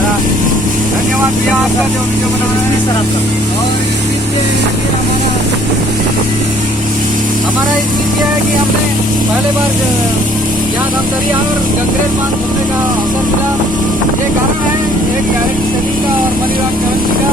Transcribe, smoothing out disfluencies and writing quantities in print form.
दादा धन्यवाद भैया आपका जो वीडियो बनाया है सर आपका। और इसलिए हमारा इसलिए है कि हमने पहले बार यहाँ धमतरी और गंगरेल बांध घूमने का अवसर मिला। ये कारण है एक डायरेक्ट सेलिंग का और मनीराम चरण जी का।